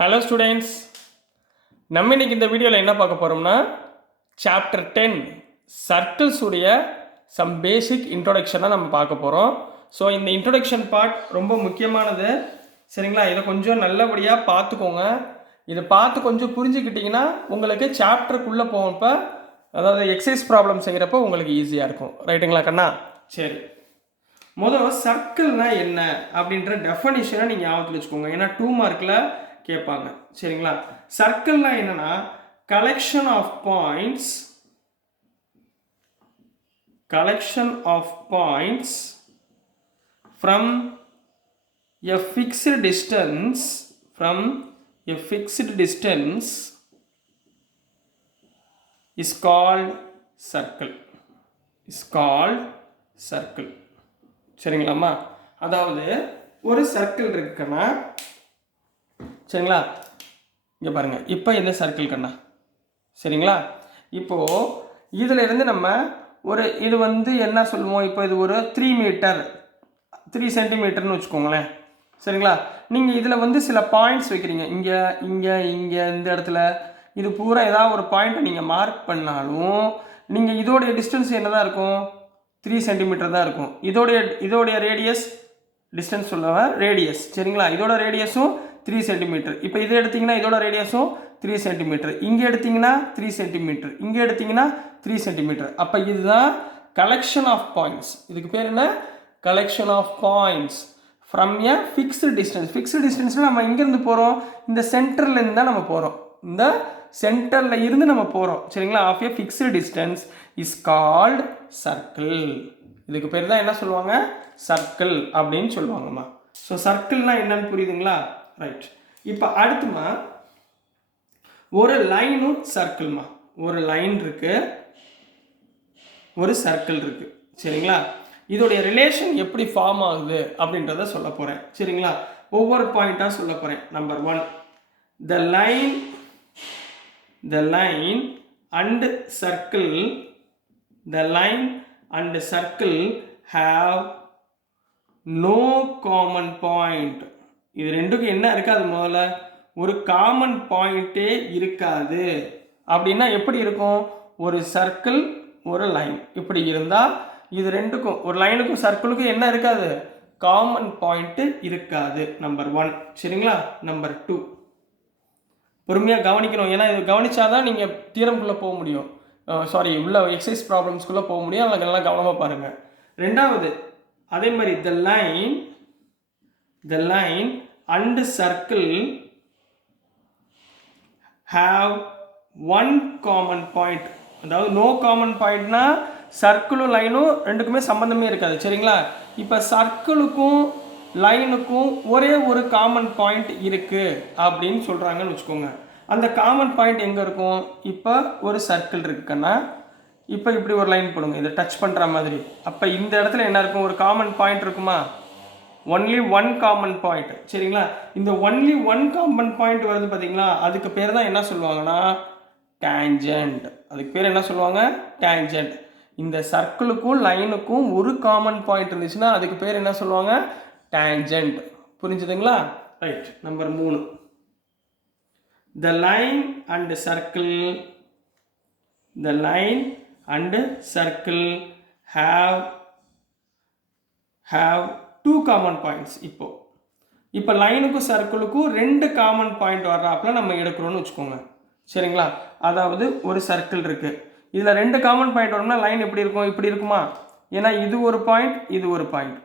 Hello students, நம்ம இன்னைக்கு இந்த வீடியோவில் என்ன பார்க்க போகிறோம்னா சாப்டர் 10 சர்க்கிள்ஸ் உடைய சம் பேசிக் இன்ட்ரோடக்ஷனாக நம்ம பார்க்க போகிறோம். ஸோ இந்த இன்ட்ரோடக்ஷன் பார்ட் ரொம்ப முக்கியமானது, சரிங்களா? இதை கொஞ்சம் நல்லபடியாக பார்த்துக்கோங்க. இதை பார்த்து கொஞ்சம் புரிஞ்சுக்கிட்டிங்கன்னா உங்களுக்கு சாப்டருக்குள்ளே போகிறப்ப, அதாவது எக்ஸசைஸ் ப்ராப்ளம் செய்கிறப்போ உங்களுக்கு ஈஸியாக இருக்கும். ரைட்டுங்களா கண்ணா? சரி, முதல்ல சர்க்கிள்னா என்ன அப்படின்ற டெஃபனிஷனை நீங்கள் ஞாபகத்தில் வச்சுக்கோங்க. ஏன்னா 2 மார்க்கில் கேட்பாங்க, சரிங்களா? சர்க்கிள்னா என்னன்னா collection of points from a fixed distance is called circle. சரிங்களாம்மா? அதாவது ஒரு சர்க்கிள் இருக்குன்னா, சரிங்களா? இங்கே பாருங்க, இப்போ இந்த சர்க்கிள் கண்ணா, சரிங்களா? இப்போது இதில் இருந்து நம்ம இது என்ன சொல்லுவோம், இப்போ இது ஒரு 3 சென்டிமீட்டர்னு வச்சுக்கோங்களேன், சரிங்களா? நீங்கள் இதில் சில பாயிண்ட்ஸ் வைக்கிறீங்க, இங்கே இந்த இடத்துல, இது பூரா ஏதாவது ஒரு பாயிண்ட்டை நீங்கள் மார்க் பண்ணாலும் நீங்கள் இதோடைய டிஸ்டன்ஸ் என்ன தான் இருக்கும்? 3 சென்டிமீட்டர் தான் இருக்கும். இதோடைய ரேடியஸ் டிஸ்டன்ஸ் சொல்லுவேன், ரேடியஸ், சரிங்களா? இதோட ரேடியஸும் 3 சென்டிமீட்டர். இப்போ இது எடுத்திங்கன்னா இதோட ரேடியஸும் 3 சென்டிமீட்டர். இங்கே எடுத்திங்கன்னா 3 சென்டிமீட்டர், இங்கே எடுத்திங்கன்னா 3 சென்டிமீட்டர். அப்போ இதுதான் கலெக்ஷன் ஆஃப் பாயிண்ட்ஸ். இதுக்கு பேர் என்ன? Collection of points from a fixed distance. Fixed டிஸ்டன்ஸ்னால் நம்ம எங்கேருந்து போகிறோம்? இந்த சென்டர்லேருந்து தான் நம்ம போகிறோம். இந்த சென்டரில் இருந்து நம்ம போகிறோம், சரிங்களா? Of a fixed distance is called circle. இதுக்கு பேர் தான் என்ன சொல்லுவாங்க? சர்க்கிள் அப்படின்னு சொல்லுவாங்கம்மா. ஸோ சர்க்கிள்னா என்னன்னு புரியுதுங்களா? ரைட். இப்போ அடுத்துமா ஒரு லைனும் சர்க்கிள்மா, ஒரு லைன் இருக்கு, ஒரு சர்க்கிள் இருக்கு, சரிங்களா? இதோடைய ரிலேஷன் எப்படி ஃபார்ம் ஆகுது அப்படின்றத சொல்ல போகிறேன், சரிங்களா? ஒவ்வொரு பாயிண்டாக சொல்ல போகிறேன். Number 1, the line and circle have no common point. இது ரெண்டுக்கும் என்ன இருக்காது? முதல்ல ஒரு காமன் பாயிண்டே இருக்காது. அப்படின்னா எப்படி இருக்கும்? ஒரு சர்க்கிள், ஒரு லைன் இப்படி இருந்தால் இது ரெண்டுக்கும், ஒரு லைனுக்கும் சர்க்கிளுக்கும் என்ன இருக்காது? காமன் பாயிண்ட்டு இருக்காது. நம்பர் 1, சரிங்களா? நம்பர் 2, பொறுமையாக கவனிக்கணும். ஏன்னா இது கவனிச்சாதான் நீங்கள் தியரம்குள்ளே போக முடியும், உள்ள எக்ஸசைஸ் ப்ராப்ளம்ஸ்குள்ளே போக முடியும். அதெல்லாம் கவனமாக பாருங்கள். ரெண்டாவது, அதே மாதிரி the line and circle have one common point. அதாவது no common pointனா சர்க்கிளும் லைனும் ரெண்டுக்குமே சம்பந்தமே இருக்காது, சரிங்களா? இப்போ சர்க்கிளுக்கும் லைனுக்கும் ஒரே ஒரு காமன் பாயிண்ட் இருக்கு அப்படின்னு சொல்றாங்கன்னு வச்சுக்கோங்க. அந்த காமன் பாயிண்ட் எங்க இருக்கும்? இப்போ ஒரு சர்க்கிள் இருக்குன்னா, இப்போ இப்படி ஒரு லைன் போடுங்க, இதை டச் பண்ற மாதிரி. அப்போ இந்த இடத்துல என்ன இருக்கும்? ஒரு காமன் பாயிண்ட் இருக்குமா? ஒன்லி ஒன் காமன் பாயிண்ட், சரிங்களா? இந்த ஒன்லி ஒன் காமன் பாயிண்ட் வருது பார்த்தீங்களா? அதுக்கு பேர் தான் என்ன சொல்லுவாங்கன்னா டேஞ்சன்ட். அதுக்கு பேர் என்ன சொல்லுவாங்க? டேஞ்சன்ட். இந்த சர்க்கிளுக்கும் லைனுக்கும் ஒரு காமன் பாயிண்ட் இருந்துச்சுன்னா அதுக்கு பேர் என்ன சொல்லுவாங்க? டேஞ்சன்ட். புரிஞ்சுதுங்களா? Right. Number 3, the line and circle have 2 common points. இப்போ லைனுக்கும் சர்க்கிளுக்கும் 2 காமன் பாயிண்ட் வர்றாப்புல நம்ம எடுக்கிறோம்னு வச்சுக்கோங்க, சரிங்களா? அதாவது ஒரு சர்க்கிள் இருக்கு, இதில் 2 காமன் பாயிண்ட் வரும்னா லைன் எப்படி இருக்கும்? இப்படி இருக்குமா? ஏன்னா இது ஒரு பாயிண்ட், இது ஒரு பாயிண்ட்,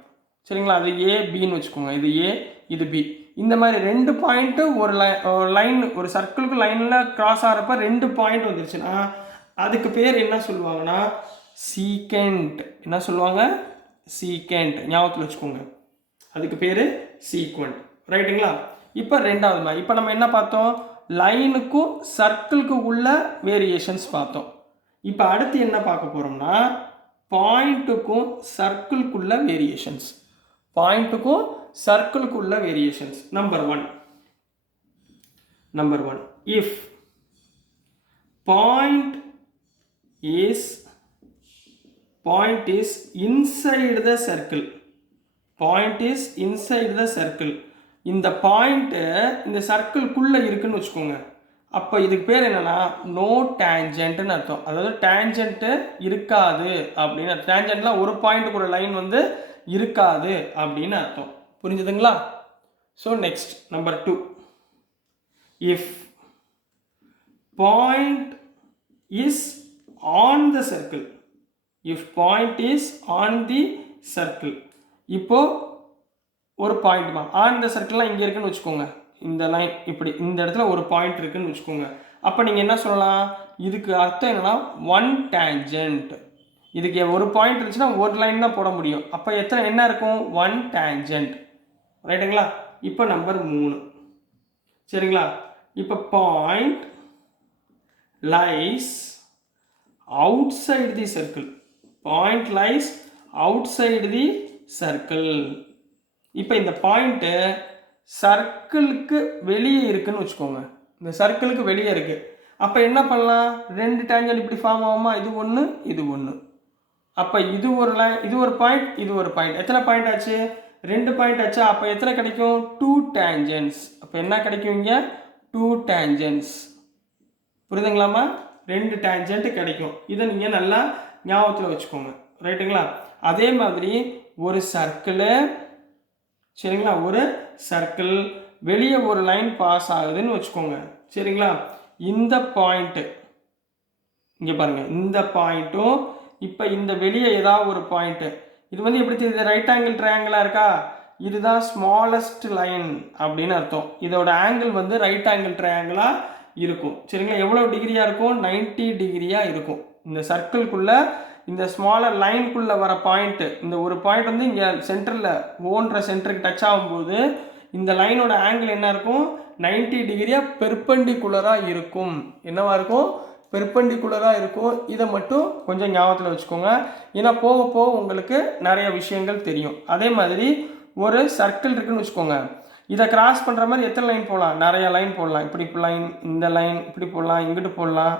சரிங்களா? அது ஏ பின்னு வச்சுக்கோங்க, இது ஏ, இது பி. இந்த மாதிரி 2 பாயிண்ட்டு ஒரு லைன், ஒரு சர்க்கிளுக்கு லைனில் கிராஸ் ஆகிறப்ப 2 பாயிண்ட் வந்துருச்சுன்னா அதுக்கு பேர் என்ன சொல்லுவாங்கன்னா சீக்கண்ட். என்ன சொல்லுவாங்க? சீக்கண்ட். ஞாபகத்தில் வச்சுக்கோங்க, அதுக்கு பேர் சீக்வெண்ட். ரைட்டுங்களா? இப்போ ரெண்டாவது, இப்போ நம்ம என்ன பார்த்தோம்? லைனுக்கும் சர்க்கிளுக்கு உள்ள வேரியேஷன்ஸ் பார்த்தோம். இப்போ அடுத்து என்ன பார்க்க போகிறோம்னா பாயிண்ட்டுக்கும் சர்க்கிளுக்குள்ள வேரியேஷன்ஸ். பாயிண்ட்டுக்கும் சர்க்கிளுக்குள்ள variations. Number 1, if point is inside the circle, இந்த பாயிண்ட்டு இந்த சர்க்கிள்குள்ளே இருக்குன்னு வச்சுக்கோங்க. அப்போ இதுக்கு பேர் என்னென்னா நோ டேஞ்சன்ட்னு அர்த்தம். அதாவது டேஞ்சன்ட்டு இருக்காது அப்படின்னு. டேஞ்சன்ட்லாம் ஒரு பாயிண்ட்டுக்கு ஒரு லைன் வந்து இருக்காது அப்படின்னு அர்த்தம். புரிஞ்சுதுங்களா? So next number 2, if point is on the circle. If point is on the circle. இப்போது ஒரு பாயிண்ட்மா ஆன் த சர்க்கிள்லாம் இங்கே இருக்குன்னு வச்சுக்கோங்க. இந்த லைன் இப்படி இந்த இடத்துல ஒரு பாயிண்ட் இருக்குன்னு வச்சுக்கோங்க. அப்போ நீங்கள் என்ன சொல்லலாம்? இதுக்கு அர்த்தம் என்னென்னா ஒன் டேஞ்சன்ட். இதுக்கு ஒரு பாயிண்ட் இருந்துச்சுன்னா ஒரு லைன் தான் போட முடியும். அப்போ எத்தனை என்ன இருக்கும்? One tangent. ரைட்டுங்களா? இப்போ நம்பர் 3. சரிங்களா? இப்போ பாயிண்ட் லைஸ் அவுட்சைடு தி சர்க்கிள். பாயிண்ட் லைஸ் அவுட்சைடு தி சர்க்கிள். இப்போ இந்த பாயிண்ட்டு சர்க்கிளுக்கு வெளியே இருக்குன்னு வச்சுக்கோங்க. இந்த சர்க்கிளுக்கு வெளியே இருக்குது. அப்போ என்ன பண்ணலாம்? 2 டேஞ்சன்ட் இப்படி ஃபார்ம் ஆகுமா? இது ஒன்று, இது ஒன்று. அப்போ இது ஒரு லைன், இது ஒரு பாயிண்ட், இது ஒரு பாயிண்ட். எத்தனை பாயிண்ட் ஆச்சு? 2 பாயிண்ட் ஆச்சா? அப்போ எத்தனை கிடைக்கும்? 2 டேஞ்சன்ட்ஸ். அப்போ என்ன கிடைக்கும் இங்கே? 2 டேஞ்சன்ட்ஸ். புரியுதுங்களாமா? 2 டேஞ்சன்ட் கிடைக்கும். இதை நீங்கள் நல்லா ஞாபகத்தில் வச்சுக்கோங்க. ரைட்டுங்களா? அதே மாதிரி ஒரு சர்க்கிளு, சரிங்களா, ஒரு சர்க்கிள் வெளியே ஒரு லைன் பாஸ் ஆகுதுன்னு வச்சுக்கோங்க. சரிங்களா? இந்த பாயிண்ட்டு இங்கே பாருங்கள், இந்த பாயிண்ட்டும் இப்போ இந்த வெளியே ஏதாவது ஒரு பாயிண்ட்டு, இது வந்து எப்படி தெரியுது? ரைட் ஆங்கிள் ட்ரையாங்கிளாக இருக்கா? இதுதான் ஸ்மாலஸ்ட் லைன் அப்படின்னு அர்த்தம். இதோட ஆங்கிள் வந்து ரைட் ஆங்கிள் ட்ரையாங்கிளாக இருக்கும். சரிங்களா? எவ்வளோ டிகிரியாக இருக்கும்? 90 டிகிரியாக இருக்கும். இந்த சர்க்கிள்குள்ளே இந்த ஸ்மாலர் லைனுக்குள்ளே வர பாயிண்ட்டு, இந்த ஒரு பாயிண்ட் வந்து இங்கே சென்டரில் ஓன்ற சென்டருக்கு டச் ஆகும்போது இந்த லைனோட ஆங்கிள் என்ன இருக்கும்? 90 டிகிரியாக பெர்பெண்டிகுலராக இருக்கும். என்னவா இருக்கும்? பெர்பெண்டிகுலராக இருக்கும். இதை மட்டும் கொஞ்சம் ஞாபகத்தில் வச்சுக்கோங்க. ஏன்னா போக போக உங்களுக்கு நிறைய விஷயங்கள் தெரியும். அதே மாதிரி ஒரு சர்க்கிள் இருக்குன்னு வச்சுக்கோங்க. இதை கிராஸ் பண்ணுற மாதிரி எத்தனை லைன் போடலாம்? நிறைய லைன் போடலாம். இப்படி லைன், இந்த லைன் இப்படி போடலாம், இங்கிட்டு போடலாம்,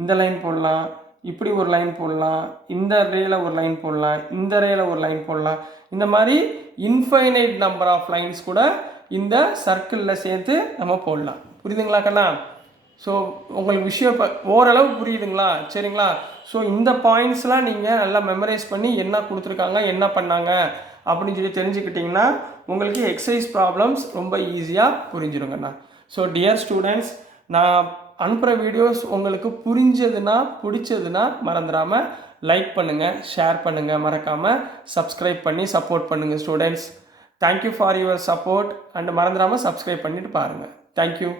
இந்த லைன் போடலாம், இப்படி ஒரு லைன் போடலாம், இந்த ரேல ஒரு லைன் போடலாம், இந்த ரேல ஒரு லைன் போடலாம். இந்த மாதிரி இன்ஃபைனைட் நம்பர் ஆஃப் லைன்ஸ் கூட இந்த சர்க்கிளில் சேர்த்து நம்ம போடலாம். புரியுதுங்களா கண்ணா? ஸோ உங்களுக்கு விஷயம் இப்போ ஓரளவு புரியுதுங்களா? சரிங்களா? ஸோ இந்த பாயிண்ட்ஸ்லாம் நீங்கள் நல்லா மெமரைஸ் பண்ணி என்ன கொடுத்துருக்காங்க, என்ன பண்ணாங்க அப்படின்னு சொல்லி தெரிஞ்சுக்கிட்டிங்கன்னா உங்களுக்கு எக்ஸசைஸ் ப்ராப்ளம்ஸ் ரொம்ப ஈஸியாக புரிஞ்சிருங்கண்ணா. ஸோ டியர் ஸ்டூடெண்ட்ஸ், நான் அனுப்புகிற வீடியோஸ் உங்களுக்கு புரிஞ்சதுன்னா, பிடிச்சதுன்னா மறந்துடாமல் லைக் பண்ணுங்கள், ஷேர் பண்ணுங்கள், மறக்காமல் சப்ஸ்கிரைப் பண்ணி சப்போர்ட் பண்ணுங்கள் students. Thank you for your support and மறந்துடாமல் சப்ஸ்கிரைப் பண்ணிவிட்டு பாருங்கள். தேங்க்யூ.